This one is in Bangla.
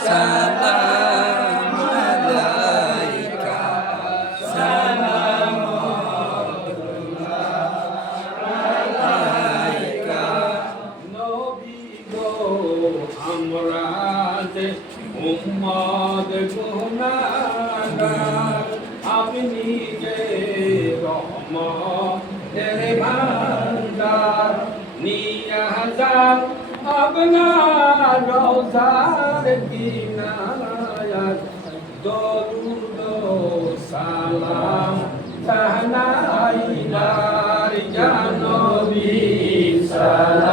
সালাম আলাইকা সালাম আলাইকা নবী গো আমরা যে উম্মত গুনাহগার আপনি যে রহমতের ভান্ডার নিয়া যান আপনার রোজার কিনারায় দরুদ সালাম জানাইলার জানবী সালাম।